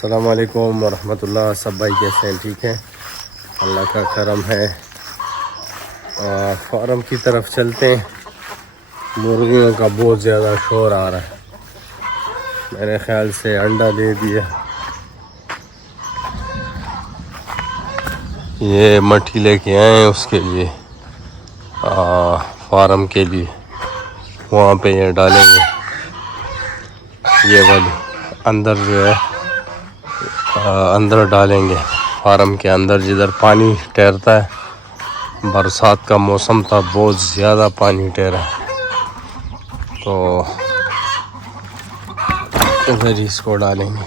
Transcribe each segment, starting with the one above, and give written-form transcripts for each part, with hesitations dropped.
अस्सलाम वालेकुम वरहमतुल्लाह। सब भाई कैसे हैं? ठीक है, अल्लाह का करम है। फार्म की तरफ चलते हैं। मुर्गियों का बहुत ज़्यादा शोर आ रहा है, मेरे ख्याल से अंडा दे दिया। ये मट्टी लेके आए हैं उसके लिए, फार्म के लिए। वहाँ पे ये डालेंगे, ये वाली अंदर जो है अंदर डालेंगे फार्म के अंदर, जिधर पानी तैरता है। बरसात का मौसम था, बहुत ज़्यादा पानी तैरा, तो इधर इसको डालेंगे।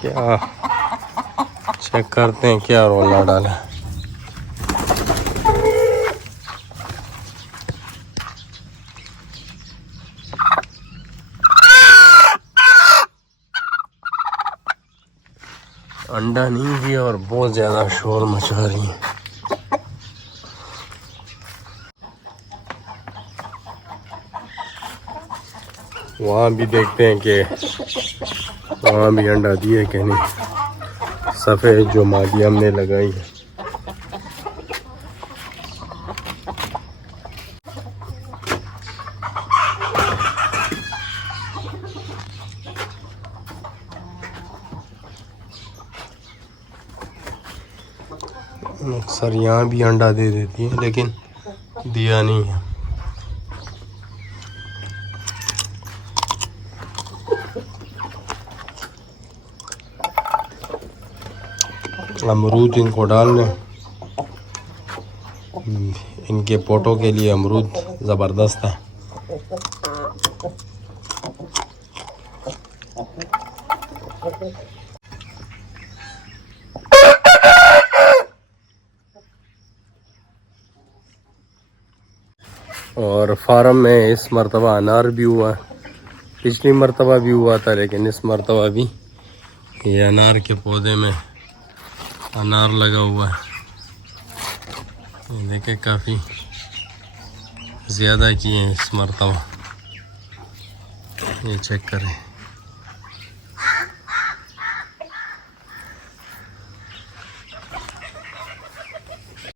क्या चेक करते हैं क्या रोला डाला। अंडा नहीं दिया और बहुत ज़्यादा शोर मचा रही है। वहाँ भी देखते हैं कि वहाँ भी अंडा दिए कि नहीं। सफ़ेद जो मादी हमने लगाई है, अक्सर यहाँ भी अंडा दे देती है, लेकिन दिया नहीं है। अमरूद इनको डालने, इनके पोटों के लिए अमरूद ज़बरदस्त है। और फार्म में इस मरतबा अनार भी हुआ, पिछली मरतबा भी हुआ था, लेकिन इस मरतबा भी ये अनार के पौधे में अनार लगा हुआ है। देखें, काफ़ी ज़्यादा किए हैं इस मरतबा, ये चेक करें।